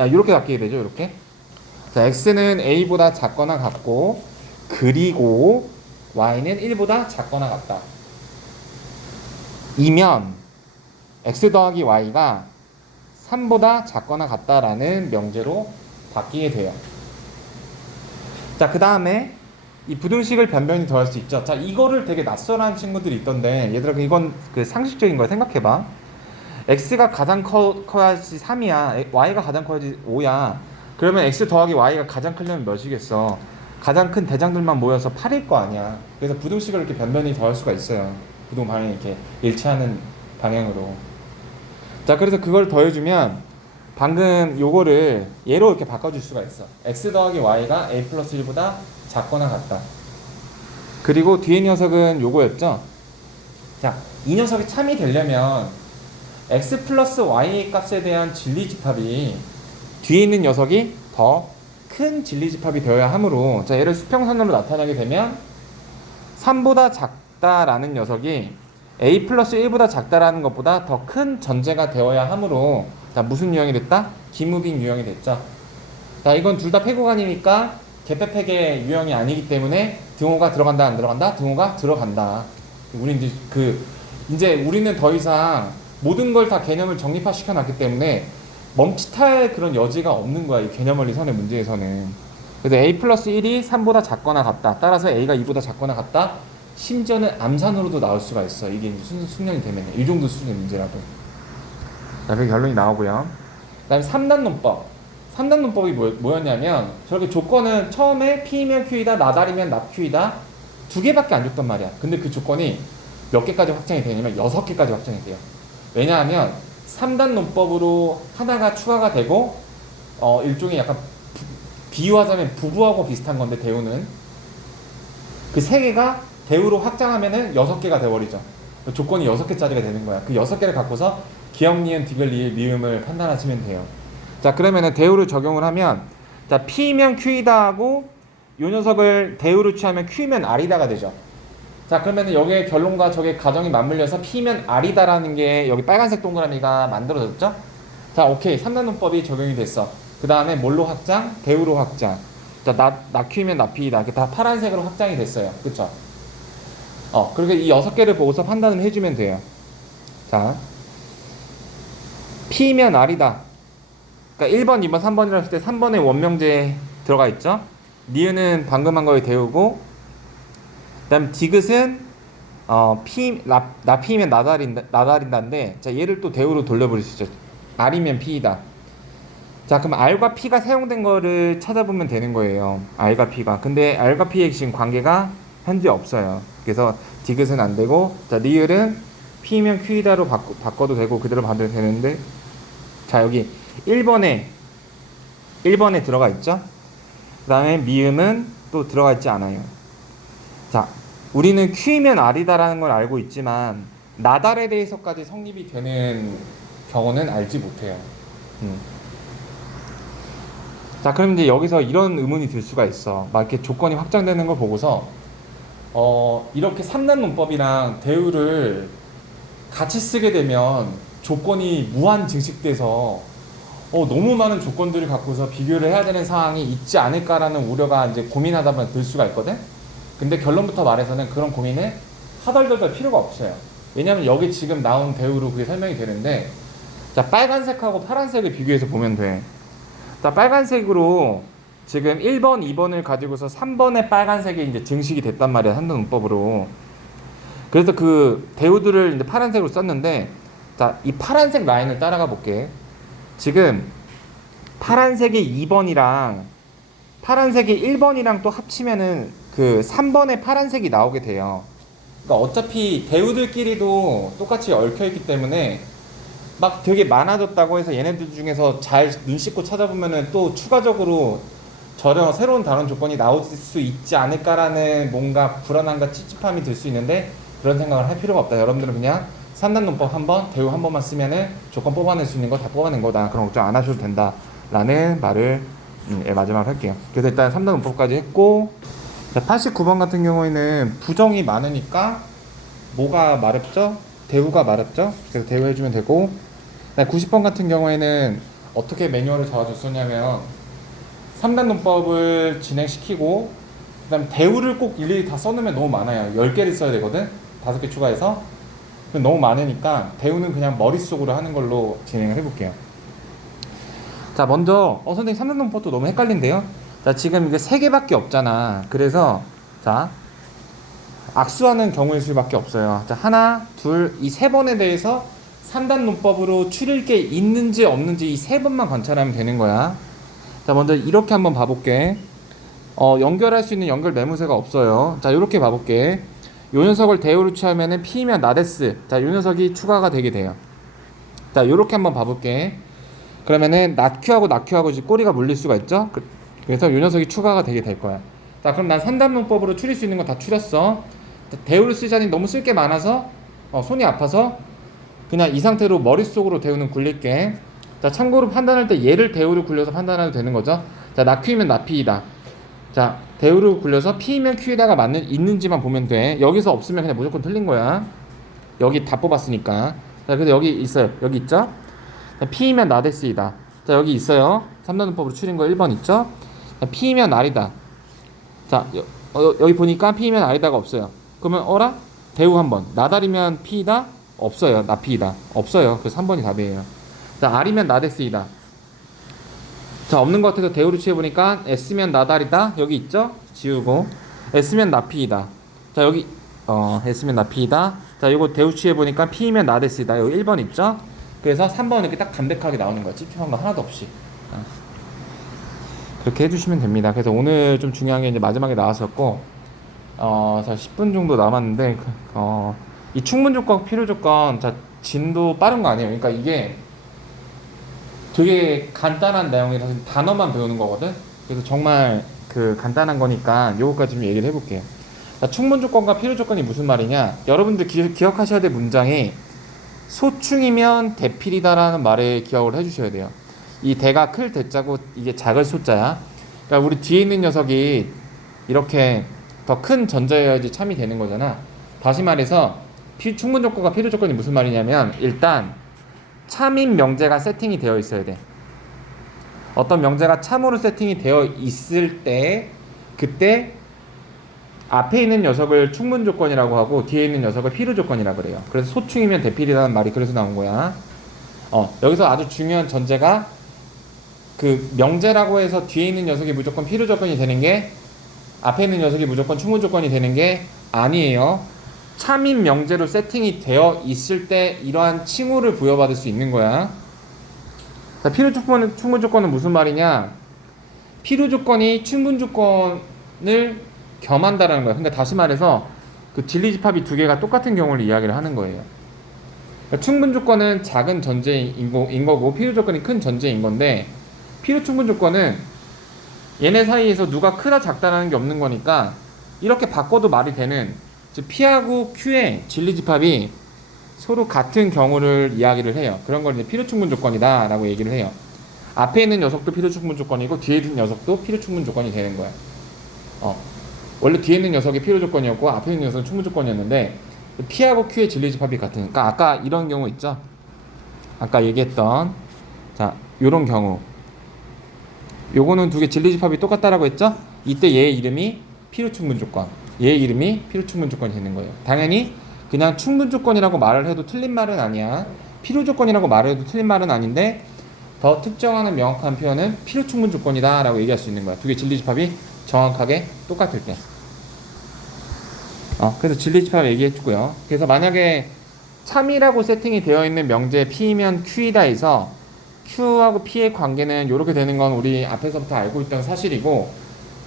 이렇게 바뀌게 되죠. 이렇게 자 x는 a보다 작거나 같고 그리고 y는 1보다 작거나 같다. 이면 x 더하기 y가 3보다 작거나 같다라는 명제로 바뀌게 돼요. 자, 그 다음에 이 부등식을 변변히 더할 수 있죠. 자, 이거를 되게 낯설어하는 친구들이 있던데 얘들아 이건 상식적인 거야. 생각해봐. x가 가장 커야지 3이야. y가 가장 커야지 5야. 그러면 x 더하기 y가 가장 크려면 몇이겠어? 가장 큰 대장들만 모여서 8일 거 아니야. 그래서 부등식을 이렇게 변변히 더할 수가 있어요. 부동 방향이 이렇게 일치하는 방향으로. 자, 그래서 그걸 더해주면 방금 요거를 얘로 이렇게 바꿔줄 수가 있어. x 더하기 y가 a 플러스 1보다 작거나 같다. 그리고 뒤에 녀석은 요거였죠. 자, 이 녀석이 참이 되려면 x 플러스 y 값에 대한 진리집합이 뒤에 있는 녀석이 더 큰 진리집합이 되어야 하므로 자 얘를 수평선으로 나타나게 되면 3보다 작다라는 녀석이 a 플러스 1보다 작다라는 것보다 더 큰 전제가 되어야 하므로 자 무슨 유형이 됐다? 기무빙 유형이 됐죠. 자 이건 둘 다 패고간이니까 개패팩의 유형이 아니기 때문에 등호가 들어간다 안 들어간다? 등호가 들어간다. 이제 우리는 더 이상 모든 걸 다 개념을 정립화 시켜놨기 때문에 멈칫할 그런 여지가 없는 거야. 이 개념원리 선의 문제에서는. 그래서 a 플러스 1이 3보다 작거나 같다. 따라서 a가 2보다 작거나 같다. 심지어는 암산으로도 나올 수가 있어. 이게 이제 숙련이 되면 이 정도 수준의 문제라도. 자, 그 결론이 나오고요. 그다음에 3단 논법. 3단 논법이 뭐였냐면 저렇게 조건은 처음에 P면 Q이다, 나달이면 납Q이다 두 개밖에 안 줬단 말이야. 근데 그 조건이 몇 개까지 확장이 되냐면 6개까지 확장이 돼요. 왜냐하면 3단 논법으로 하나가 추가가 되고 일종의 약간 비유하자면 부부하고 비슷한 건데 대우는 그 3개가 대우로 확장하면은 6개가 돼버리죠. 조건이 6개짜리가 되는 거야. 그 6개를 갖고서 기역, 니은, 디귿, 리을, 미음을 판단하시면 돼요. 자, 그러면은 대우를 적용을 하면 자, P면 Q이다 하고 요 녀석을 대우로 취하면 Q면 R이다가 되죠. 자, 그러면은 여기에 결론과 저게 가정이 맞물려서 P면 R이다라는 게 여기 빨간색 동그라미가 만들어졌죠? 자, 오케이. 3단 논법이 적용이 됐어. 그 다음에 뭘로 확장? 대우로 확장. 자, 나 Q면 나 P이다. 이게 다 파란색으로 확장이 됐어요. 그쵸? 그리고 이 6개를 보고서 판단을 해주면 돼요. 자, P면 R이다. 그러니까 1번, 2번, 3번이라 했을 때 3번에 원명제 들어가 있죠? 니은은 방금 한 거에 대우고, 그 다음 디귿은 나 P면 나달인다인데, 자, 얘를 또 대우로 돌려버릴 수 있죠. R이면 P이다. 자, 그럼 R과 P가 사용된 거를 찾아보면 되는 거예요. R과 P가. 근데 R과 P의 지금 관계가 현재 없어요. 그래서 디귿은 안 되고, 자, 리을은 P면 Q이다로 바꿔도 되고, 그대로 받아도 되는데, 자, 여기 1번에 들어가 있죠? 그 다음에 미음은 또 들어가 있지 않아요. 자, 우리는 Q이면 R이다라는 걸 알고 있지만, 나달에 대해서까지 성립이 되는 경우는 알지 못해요. 자, 그럼 이제 여기서 이런 의문이 들 수가 있어. 막 이렇게 조건이 확장되는 걸 보고서 이렇게 3단 논법이랑 대우를 같이 쓰게 되면 조건이 무한 증식돼서 너무 많은 조건들을 갖고서 비교를 해야 되는 상황이 있지 않을까라는 우려가 이제 고민하다 보면 들 수가 있거든. 근데 결론부터 말해서는 그런 고민을 하덜덜덜 필요가 없어요. 왜냐면 여기 지금 나온 대우로 그게 설명이 되는데, 자, 빨간색하고 파란색을 비교해서 보면 돼. 자, 빨간색으로 지금 1번, 2번을 가지고서 3번의 빨간색이 이제 증식이 됐단 말이야, 3단 문법으로. 그래서 그 대우들을 이제 파란색으로 썼는데, 자, 이 파란색 라인을 따라가 볼게. 지금 파란색이 2번이랑 파란색이 1번이랑 또 합치면은 그 3번의 파란색이 나오게 돼요. 그러니까 어차피 대우들끼리도 똑같이 얽혀있기 때문에 막 되게 많아졌다고 해서 얘네들 중에서 잘 눈 씻고 찾아보면은 또 추가적으로 새로운 다른 조건이 나올 수 있지 않을까라는 뭔가 불안함과 찝찝함이 들 수 있는데, 그런 생각을 할 필요가 없다. 여러분들은 그냥 3단 논법 한 번, 대우 한 번만 쓰면은 조건 뽑아낼 수 있는 거 다 뽑아낸 거다. 그런 걱정 안 하셔도 된다. 라는 말을 마지막으로 할게요. 그래서 일단 3단 논법까지 했고, 자, 89번 같은 경우에는 부정이 많으니까 뭐가 마렵죠? 대우가 마렵죠? 그래서 대우 해주면 되고, 90번 같은 경우에는 어떻게 매뉴얼을 잡아줬었냐면 3단 논법을 진행시키고, 그 다음 대우를 꼭 일일이 다 써놓으면 너무 많아요. 10개를 써야 되거든? 5개 추가해서. 너무 많으니까 대우는 그냥 머릿속으로 하는 걸로 진행을 해볼게요. 자, 먼저 선생님 3단 논법도 너무 헷갈린데요? 자, 지금 이게 3개밖에 없잖아. 그래서 자, 악수하는 경우일 수밖에 없어요. 자, 하나, 둘, 이 3번에 대해서 3단 논법으로 추릴 게 있는지 없는지 이 3번만 관찰하면 되는 거야. 자, 먼저 이렇게 한번 봐볼게. 연결할 수 있는 연결 매무새가 없어요. 자, 이렇게 봐볼게. 요 녀석을 대우로 취하면은 P면 나데스. 자, 요 녀석이 추가가 되게 돼요. 자, 요렇게 한번 봐볼게. 그러면은 낫Q하고 낫Q하고 이제 꼬리가 물릴 수가 있죠? 그래서 요 녀석이 추가가 되게 될 거야. 자, 그럼 난 3단 논법으로 추릴 수 있는 거 다 추렸어. 대우를 쓰자니 너무 쓸 게 많아서 손이 아파서 그냥 이 상태로 머릿속으로 대우는 굴릴게. 자, 참고로 판단할 때 얘를 대우로 굴려서 판단해도 되는 거죠. 자, 낫Q이면 낫P이다. 자, 대우로 굴려서 P면 Q에다가 있는지만 보면 돼. 여기서 없으면 그냥 무조건 틀린 거야. 여기 다 뽑았으니까. 자, 그래서 여기 있어요. 여기 있죠? 자, P면 나데스이다. 자, 여기 있어요. 3단 논법으로 추린 거 1번 있죠? 자, P면 R이다. 자, 여기 보니까 P면 R이다가 없어요. 그러면 어라? 대우 한번. 나달이면 P이다? 없어요. 나P이다. 없어요. 그래서 3번이 답이에요. 자, R이면 나데스이다. 자, 없는 것 같아서 대우로 취해보니까 S면 나달이다. 여기 있죠? 지우고. S면 나P이다. 자, 여기 S면 나P이다. 자, 이거 대우 취해보니까 P면 나데스이다. 여기 1번 있죠? 그래서 3번은 이렇게 딱 담백하게 나오는 거야. 찝찝한 거 하나도 없이. 그렇게 해주시면 됩니다. 그래서 오늘 좀 중요한 게 이제 마지막에 나왔었고, 자 10분 정도 남았는데, 이 충분 조건, 필요 조건, 자 진도 빠른 거 아니에요. 그러니까 이게 되게 간단한 내용이라서 단어만 배우는 거거든. 그래서 정말 그 간단한 거니까 요거까지 좀 얘기를 해볼게요. 자, 충분 조건과 필요 조건이 무슨 말이냐? 여러분들 기억하셔야 될 문장이 소충이면 대필이다라는 말에 기억을 해주셔야 돼요. 이 대가 클 대자고 이게 작을 소자야. 그러니까 우리 뒤에 있는 녀석이 이렇게 더 큰 전자여야지 참이 되는 거잖아. 다시 말해서 충분 조건과 필요 조건이 무슨 말이냐면, 일단 참인 명제가 세팅이 되어 있어야 돼. 어떤 명제가 참으로 세팅이 되어 있을 때, 그때 앞에 있는 녀석을 충분 조건이라고 하고 뒤에 있는 녀석을 필요 조건이라고 그래요. 그래서 소충이면 대필이라는 말이 그래서 나온 거야. 여기서 아주 중요한 전제가, 그 명제라고 해서 뒤에 있는 녀석이 무조건 필요 조건이 되는 게, 앞에 있는 녀석이 무조건 충분 조건이 되는 게 아니에요. 참인 명제로 세팅이 되어 있을 때 이러한 칭호를 부여받을 수 있는 거야. 자, 필요 조건은, 충분 조건은 무슨 말이냐? 필요 조건이 충분 조건을 겸한다라는 거야. 그러니까 다시 말해서 그 진리집합이 두 개가 똑같은 경우를 이야기를 하는 거예요. 그러니까 충분 조건은 작은 전제인 거고 필요 조건이 큰 전제인 건데, 필요 충분 조건은 얘네 사이에서 누가 크다 작다라는 게 없는 거니까 이렇게 바꿔도 말이 되는, 즉 P하고 Q의 진리집합이 서로 같은 경우를 이야기를 해요. 그런 걸 이제 필요 충분 조건이다 라고 얘기를 해요. 앞에 있는 녀석도 필요 충분 조건이고 뒤에 있는 녀석도 필요 충분 조건이 되는 거야. 원래 뒤에 있는 녀석이 필요 조건이었고 앞에 있는 녀석은 충분 조건이었는데, P하고 Q의 진리집합이 같으니까, 아까 이런 경우 있죠? 아까 얘기했던, 자 요런 경우, 요거는 두 개 진리집합이 똑같다라고 했죠? 이때 얘의 이름이 필요 충분 조건, 얘의 이름이 필요 충분 조건이 되는 거예요. 당연히 그냥 충분 조건이라고 말을 해도 틀린 말은 아니야. 필요 조건이라고 말을 해도 틀린 말은 아닌데, 더 특정하는 명확한 표현은 필요 충분 조건이다 라고 얘기할 수 있는 거야. 두 개 진리집합이 정확하게 똑같을 때. 그래서 진리집합 얘기해주고요. 그래서 만약에 참이라고 세팅이 되어 있는 명제 P면 Q이다 해서 Q하고 P의 관계는 이렇게 되는 건 우리 앞에서부터 알고 있던 사실이고,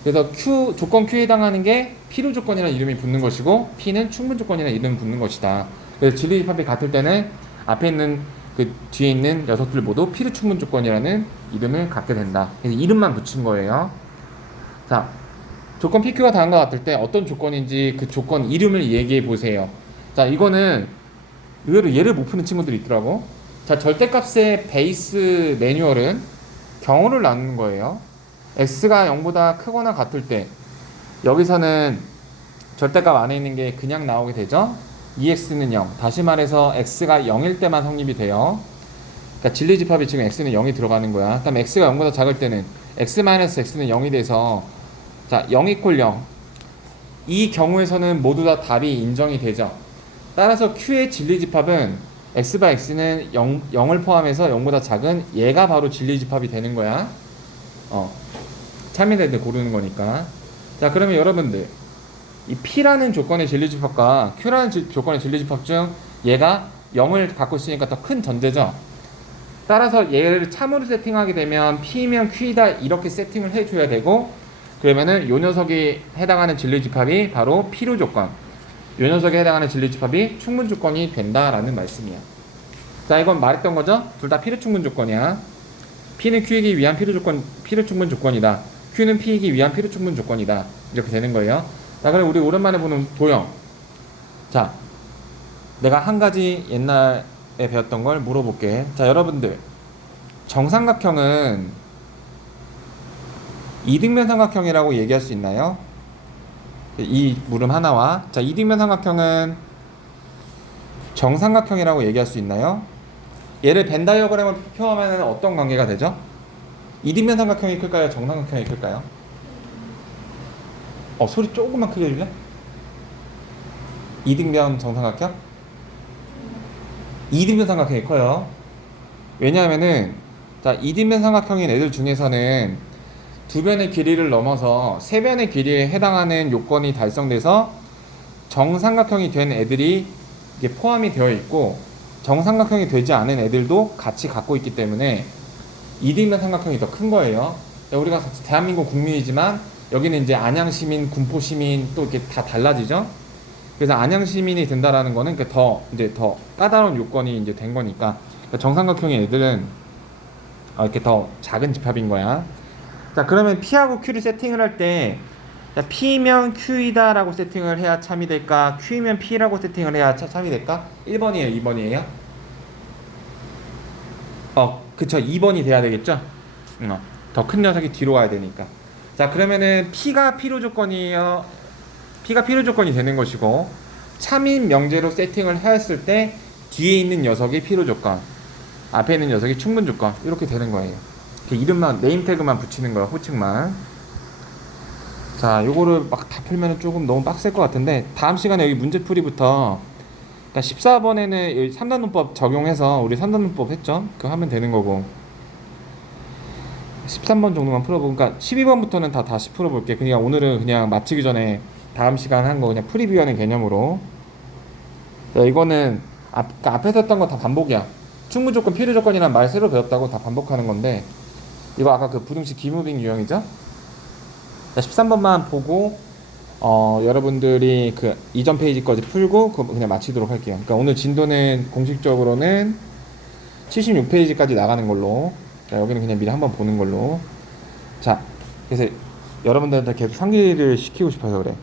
그래서 조건 Q에 해당하는 게 필요 조건이라는 이름이 붙는 것이고 P는 충분 조건이라는 이름이 붙는 것이다. 그래서 진리집합이 같을 때는 앞에 있는 그 뒤에 있는 녀석들 모두 필요 충분 조건이라는 이름을 갖게 된다. 그래서 이름만 붙인 거예요. 자, 조건 PQ가 다음과 같을 때 어떤 조건인지 그 조건 이름을 얘기해 보세요. 자, 이거는 의외로 예를 못 푸는 친구들이 있더라고. 자, 절대값의 베이스 매뉴얼은 경우를 나누는 거예요. x가 0보다 크거나 같을 때, 여기서는 절대값 안에 있는 게 그냥 나오게 되죠. 2x는 0. 다시 말해서 x가 0일 때만 성립이 돼요. 그러니까 진리집합이 지금 x는 0이 들어가는 거야. 그다음 x가 0보다 작을 때는 x-x는 0이 돼서, 자, 0 이퀄 0. 이 경우에서는 모두 다 답이 인정이 되죠. 따라서 q의 진리집합은 x/x는 0을 포함해서 0보다 작은 얘가 바로 진리집합이 되는 거야. 참여될 때 고르는 거니까. 자, 그러면 여러분들, 이 P라는 조건의 진리집합과 Q라는 조건의 진리집합 중 얘가 0을 갖고 있으니까 더 큰 전제죠. 따라서 얘를 참으로 세팅하게 되면 P면 Q이다 이렇게 세팅을 해줘야 되고, 그러면은 요 녀석이 해당하는 진리집합이 바로 필요 조건, 요 녀석에 해당하는 진리집합이 충분 조건이 된다라는 말씀이야. 자, 이건 말했던 거죠? 둘 다 필요 충분 조건이야. P는 Q이기 위한 필요 충분 조건이다. Q는 P이기 위한 필요 충분 조건이다. 이렇게 되는 거예요. 자, 그럼 우리 오랜만에 보는 도형. 자, 내가 한 가지 옛날에 배웠던 걸 물어볼게. 자, 여러분들, 정삼각형은 이등변 삼각형이라고 얘기할 수 있나요? 이 물음 하나와, 자, 이등변 삼각형은 정삼각형이라고 얘기할 수 있나요? 얘를 벤 다이어그램을 표하면 어떤 관계가 되죠? 이등변 삼각형이 클까요? 정삼각형이 클까요? 소리 조금만 크게 해줄래? 이등변 정삼각형? 이등변 삼각형이 커요. 왜냐하면은, 자, 이등변 삼각형인 애들 중에서는 두 변의 길이를 넘어서 세 변의 길이에 해당하는 요건이 달성돼서 정삼각형이 된 애들이 이게 포함이 되어 있고, 정삼각형이 되지 않은 애들도 같이 갖고 있기 때문에 이등변 삼각형이 더 큰 거예요. 우리가 대한민국 국민이지만 여기는 이제 안양시민, 군포시민 또 이렇게 다 달라지죠. 그래서 안양시민이 된다라는 거는 이제 더 까다로운 요건이 이제 된 거니까 정삼각형의 애들은 이렇게 더 작은 집합인 거야. 자, 그러면 P하고 Q를 세팅을 할 때 P면 Q이다 라고 세팅을 해야 참이 될까? Q면 P라고 세팅을 해야 참이 될까? 1번이에요? 2번이에요? 그쵸. 2번이 돼야 되겠죠? 더 큰 녀석이 뒤로 가야 되니까. 자, 그러면은 P가 필요 조건이에요. P가 필요 조건이 되는 것이고, 참인 명제로 세팅을 했을 때 뒤에 있는 녀석이 필요 조건, 앞에 있는 녀석이 충분 조건, 이렇게 되는 거예요. 이름만, 네임 태그만 붙이는 거야, 호칭만. 자, 요거를 막 다 풀면은 조금 너무 빡셀 것 같은데, 다음 시간에 여기 문제풀이부터, 그러니까 14번에는 3단원법 적용해서 우리 3단원법 했죠? 그거 하면 되는 거고, 13번 정도만 풀어보고, 그러니까 12번부터는 다 다시 풀어볼게. 그러니까 오늘은 그냥 마치기 전에 다음 시간 한 거 그냥 프리뷰하는 개념으로. 야, 이거는 앞에서 했던 거 다 반복이야. 충분 조건, 필요 조건이란 말 새로 배웠다고 다 반복하는 건데, 이거 아까 그 부등식 기무빙 유형이죠? 13번만 보고 여러분들이 그 이전 페이지까지 풀고 그냥 마치도록 할게요. 그러니까 오늘 진도는 공식적으로는 76페이지까지 나가는 걸로. 자, 여기는 그냥 미리 한번 보는 걸로. 자, 그래서 여러분들한테 계속 상기를 시키고 싶어서 그래.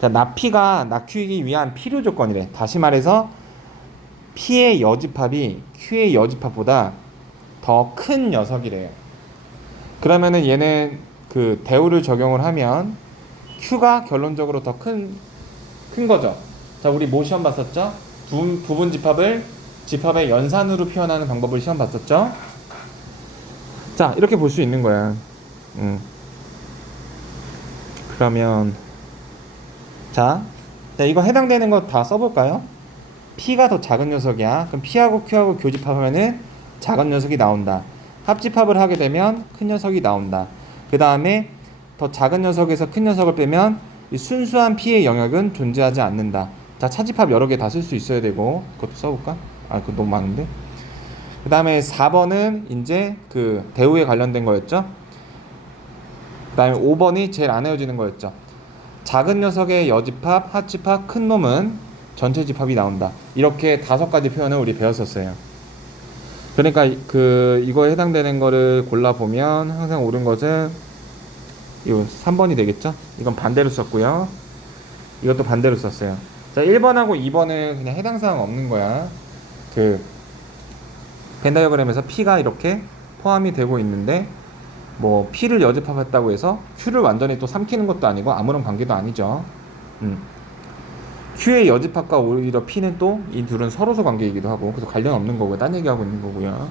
자, 나P가 나Q이기 위한 필요 조건이래. 다시 말해서 P의 여집합이 Q의 여집합보다 더 큰 녀석이래요. 그러면은 얘는 그 대우를 적용을 하면 Q가 결론적으로 더 큰 거죠. 자, 우리 뭐 시험 봤었죠? 부분 집합의 연산으로 표현하는 방법을 시험 봤었죠? 자, 이렇게 볼 수 있는 거야. 그러면 자, 이거 해당되는 거 다 써볼까요? P가 더 작은 녀석이야. 그럼 P하고 Q하고 교집합하면은 작은 녀석이 나온다. 합집합을 하게 되면 큰 녀석이 나온다. 그 다음에 더 작은 녀석에서 큰 녀석을 빼면 이 순수한 P의 영역은 존재하지 않는다. 자, 차집합 여러 개 다 쓸 수 있어야 되고, 그것도 써볼까? 그거 너무 많은데. 그 다음에 4번은 이제 그 대우에 관련된 거였죠. 그 다음에 5번이 제일 안 헤어지는 거였죠. 작은 녀석의 여집합, 합집합, 큰 놈은 전체 집합이 나온다. 이렇게 5가지 표현을 우리 배웠었어요. 그러니까 이거에 해당되는 거를 골라보면 항상 옳은 것은 이거 3번이 되겠죠? 이건 반대로 썼고요. 이것도 반대로 썼어요. 자, 1번하고 2번은 그냥 해당 사항 없는 거야. 그 벤 다이어그램에서 P가 이렇게 포함이 되고 있는데 뭐 P를 여집합했다고 해서 Q를 완전히 또 삼키는 것도 아니고 아무런 관계도 아니죠. Q의 여집합과 오히려 P는 또 이 둘은 서로서 관계이기도 하고, 그래서 관련 없는 거고요. 딴 얘기하고 있는 거고요.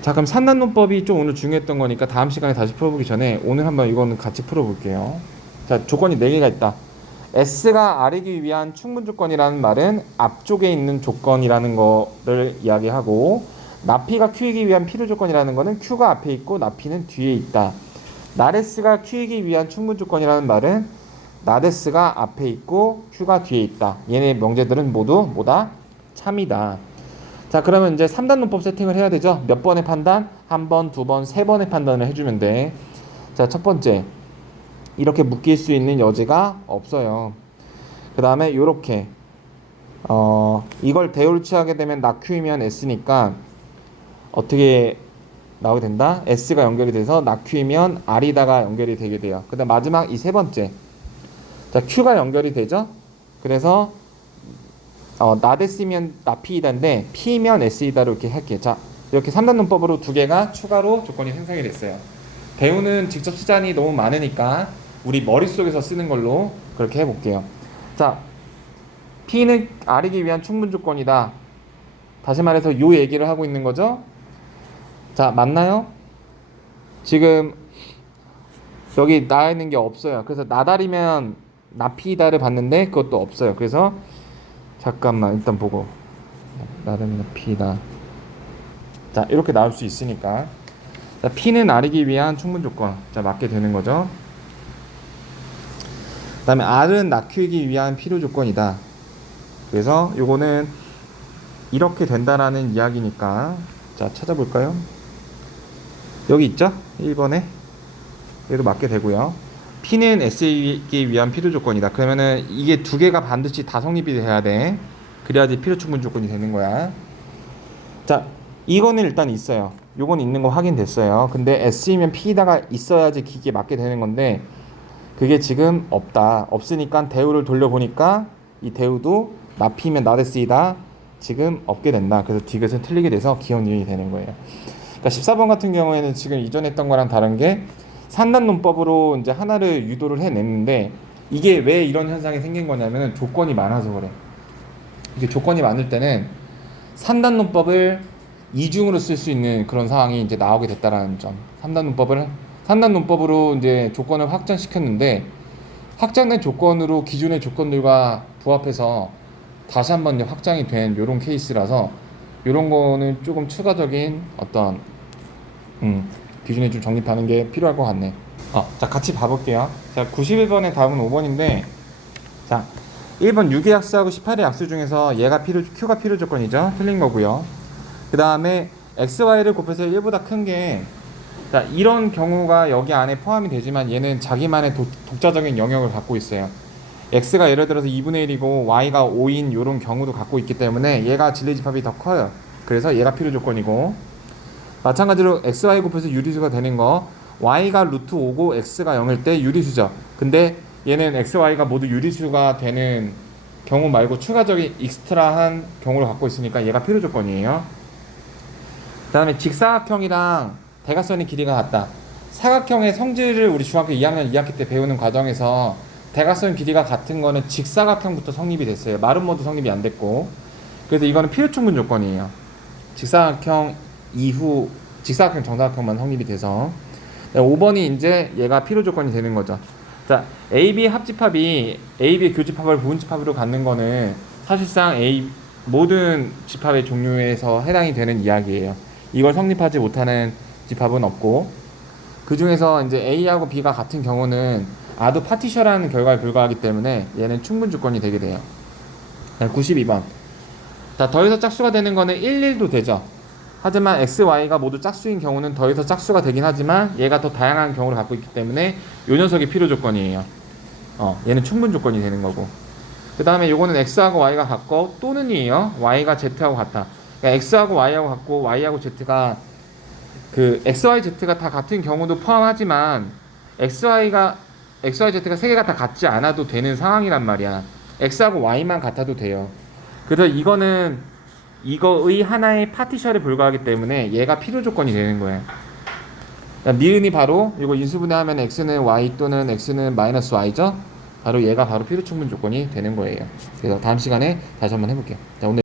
자, 그럼 산단론법이 좀 오늘 중요했던 거니까 다음 시간에 다시 풀어보기 전에 오늘 한번 이거는 같이 풀어볼게요. 자, 조건이 4개가 있다. S가 R이기 위한 충분 조건이라는 말은 앞쪽에 있는 조건이라는 거를 이야기하고, 나P가 Q이기 위한 필요 조건이라는 거는 Q가 앞에 있고 나P는 뒤에 있다. 나S가 Q이기 위한 충분 조건이라는 말은 나데스가 앞에 있고 Q가 뒤에 있다. 얘네 명제들은 모두 뭐다? 참이다. 자, 그러면 이제 3단 논법 세팅을 해야 되죠. 몇 번의 판단? 1번, 2번, 3번의 판단을 해주면 돼. 자, 첫 번째, 이렇게 묶일 수 있는 여지가 없어요. 그 다음에 요렇게 이걸 대우를 취하게 되면 나Q이면 S니까 어떻게 나오게 된다? S가 연결이 돼서 나Q이면 R이다가 연결이 되게 돼요. 그 다음 마지막 이 세 번째, 자, Q가 연결이 되죠. 그래서 나데스면 나P이다인데 P면 S이다로 이렇게 할게요. 자, 이렇게 3단 논법으로 2개가 추가로 조건이 생성이 됐어요. 배우는 직접 쓰자니 너무 많으니까 우리 머릿속에서 쓰는 걸로 그렇게 해볼게요. 자, P는 R이기 위한 충분 조건이다. 다시 말해서 요 얘기를 하고 있는 거죠. 자, 맞나요? 지금 여기 나와 있는 게 없어요. 그래서 나달이면 나P이다를 봤는데 그것도 없어요. 그래서 잠깐만 일단 보고, 나달이면 나P이다. 자, 이렇게 나올 수 있으니까, 자, P는 R이기 위한 충분 조건, 자, 맞게 되는 거죠. 그 다음에 R은 나Q이기 위한 필요 조건이다. 그래서 요거는 이렇게 된다라는 이야기니까 자 찾아볼까요? 여기 있죠? 1번에 얘도 맞게 되고요. P는 S이기 위한 필요 조건이다. 그러면은 이게 두 개가 반드시 다 성립이 돼야 돼. 그래야지 필요 충분 조건이 되는 거야. 자, 이거는 일단 있어요. 요건 있는 거 확인됐어요. 근데 S이면 P다가 있어야지 기기에 맞게 되는 건데 그게 지금 없다. 없으니까 대우를 돌려보니까 이 대우도 나 P면 나 S이다. 지금 없게 된다. 그래서 디귿은 틀리게 돼서 기억 니은이 되는 거예요. 그러니까 14번 같은 경우에는 지금 이전에 했던 거랑 다른 게 산단논법으로 이제 하나를 유도를 해냈는데 이게 왜 이런 현상이 생긴 거냐면 조건이 많아서 그래. 이게 조건이 많을 때는 산단논법을 이중으로 쓸 수 있는 그런 상황이 이제 나오게 됐다라는 점. 산단논법으로 이제 조건을 확장시켰는데 확장된 조건으로 기존의 조건들과 부합해서 다시 한번 확장이 된 이런 케이스라서 이런 거는 조금 추가적인 어떤 기준에 좀 정립하는 게 필요할 것 같네. 자 같이 봐볼게요. 자 91번의 답은 5번인데 자 1번 6의 약수하고 18의 약수 중에서 얘가 Q가 필요 조건이죠. 틀린 거고요. 그 다음에 XY를 곱해서 1보다 큰 게 자 이런 경우가 여기 안에 포함이 되지만 얘는 자기만의 독자적인 영역을 갖고 있어요. X가 예를 들어서 2분의 1이고 Y가 5인 이런 경우도 갖고 있기 때문에 얘가 진리집합이 더 커요. 그래서 얘가 필요 조건이고 마찬가지로 XY 곱해서 유리수가 되는 거 Y가 루트 5고 X가 0일 때 유리수죠. 근데 얘는 XY가 모두 유리수가 되는 경우 말고 추가적인 익스트라한 경우를 갖고 있으니까 얘가 필요 조건이에요. 그 다음에 직사각형이랑 대각선의 길이가 같다. 사각형의 성질을 우리 중학교 2학년 2학기 때 배우는 과정에서 대각선 길이가 같은 거는 직사각형부터 성립이 됐어요. 마름모도 성립이 안 됐고. 그래서 이거는 필요 충분 조건이에요. 직사각형 이후 직사각형 정사각형만 성립이 돼서 5번이 이제 얘가 필요 조건이 되는 거죠. 자, AB 합집합이 AB 교집합을 부분집합으로 갖는 거는 사실상 모든 집합의 종류에서 해당이 되는 이야기예요. 이걸 성립하지 못하는 집합은 없고 그 중에서 이제 A하고 B가 같은 경우는 아두 파티셔라는 결과에 불과하기 때문에 얘는 충분 조건이 되게 돼요. 92번. 자, 더해서 짝수가 되는 거는 1, 1도 되죠. 하지만 X, Y가 모두 짝수인 경우는 더해서 짝수가 되긴 하지만 얘가 더 다양한 경우를 갖고 있기 때문에 요 녀석이 필요 조건이에요. 얘는 충분 조건이 되는 거고. 그 다음에 요거는 X하고 Y가 같고 또는이에요. Y가 Z하고 같다. 그러니까 X하고 Y하고 같고 Y하고 Z가 그 XY, Z가 다 같은 경우도 포함하지만 XY, Z가 세 개가 다 같지 않아도 되는 상황이란 말이야. X하고 Y만 같아도 돼요. 그래서 이거는 이거의 하나의 파티션에 불과하기 때문에 얘가 필요 조건이 되는 거예요. 니은이 바로 이거 인수분해하면 X는 Y 또는 X는 마이너스 Y죠? 바로 얘가 바로 필요 충분 조건이 되는 거예요. 그래서 다음 시간에 다시 한번 해볼게요. 자, 오늘